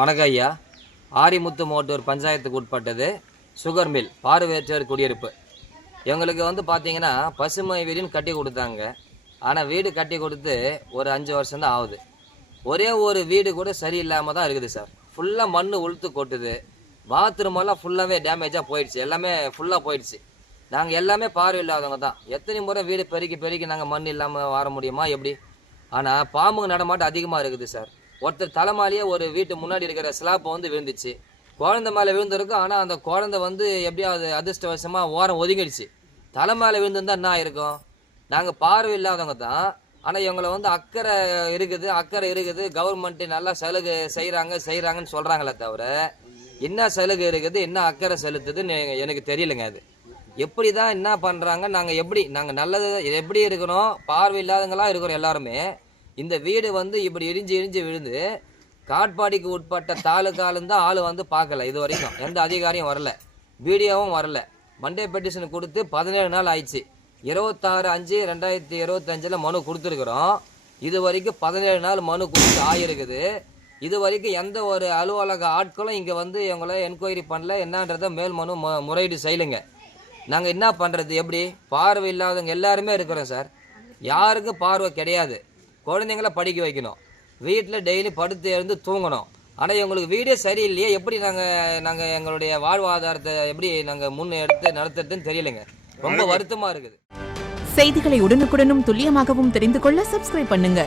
வணக்கம் ஐயா. ஆரிமுத்து மோட்டூர் பஞ்சாயத்துக்கு உட்பட்டது சுகர் மில் பார்வையற்றோர் குடியிருப்பு. எங்களுக்கு பார்த்தீங்கன்னா பசுமை வீடுன்னு கட்டி கொடுத்தாங்க. ஆனால் வீடு கட்டி கொடுத்து ஒரு 5 வருஷம் தான் ஆகுது. ஒரே ஒரு வீடு கூட சரியில்லாமல் தான் இருக்குது சார். ஃபுல்லாக மண் உளுத்து கொட்டுது. பாத்ரூமெல்லாம் ஃபுல்லாகவே டேமேஜாக போயிடுச்சு. எல்லாமே ஃபுல்லாக போயிடுச்சு. நாங்கள் எல்லாமே பார்வை இல்லாதவங்க தான். எத்தனை முறை வீடு பெருக்கி நாங்கள் மண் இல்லாமல் வர முடியுமா எப்படி? ஆனால் பாம்புங்க நடமாட்டம் அதிகமாக இருக்குது சார். ஒருத்தர் தலைமாலேயே ஒரு வீட்டு முன்னாடி இருக்கிற ஸ்லாப் விழுந்துச்சு. குழந்தை மேலே விழுந்திருக்கும். ஆனால் அந்த குழந்தை எப்படியாவது அதிர்ஷ்டவசமாக ஓரம் ஒதுங்கிடுச்சு. தலை மேலே விழுந்துருந்தா என்ன ஆயிருக்கும்? நாங்கள் பார்வை இல்லாதவங்க தான். ஆனால் இவங்களை அக்கறை இருக்குது கவர்மெண்ட்டு நல்லா சலுகை செய்கிறாங்கன்னு சொல்கிறாங்களே தவிர என்ன சலுகை இருக்குது, என்ன அக்கறை செலுத்துதுன்னு எனக்கு தெரியலைங்க. அது எப்படி தான் என்ன பண்ணுறாங்க? நாங்கள் நல்லது எப்படி இருக்கணும், பார்வை இல்லாதவங்களாம் இருக்கிறோம் எல்லாருமே. இந்த வீடு இப்படி இடிஞ்சு விழுந்து காட்பாடிக்கு உட்பட்ட தாலுக்காலேருந்து ஆள் பார்க்கல. இது வரைக்கும் எந்த அதிகாரியும் வரல, வீடியோவும் வரல. மண்டே பெட்டிஷன் கொடுத்து 17 நாள் ஆயிடுச்சு. 26/5/2025 மனு கொடுத்துருக்குறோம். இது வரைக்கும் 17 நாள் மனு கொடுத்து ஆகிருக்குது. இது வரைக்கும் எந்த ஒரு அலுவலக ஆட்களும் இங்கே எங்களை என்கொயரி பண்ணல. என்னன்றதை மேல் மனு முறையீடு செய்யலைங்க. நாங்கள் என்ன பண்ணுறது? எப்படி? பார்வை இல்லாதவங்க எல்லாருமே இருக்கிறோம் சார். யாருக்கும் பார்வை கிடையாது. குழந்தைங்கள படிக்க வைக்கணும், வீட்டில் டெய்லி படுத்து எழுந்து தூங்கணும். ஆனால் எங்களுக்கு வீடே சரியில்லையே. எப்படி நாங்கள் எங்களுடைய வாழ்வாதாரத்தை எப்படி நாங்கள் முன்னெடுத்து நடத்துறதுன்னு தெரியலைங்க. ரொம்ப வருத்தமாக இருக்குது. செய்திகளை உடனுக்குடனும் துல்லியமாகவும் தெரிந்து கொள்ள சப்ஸ்கிரைப் பண்ணுங்க.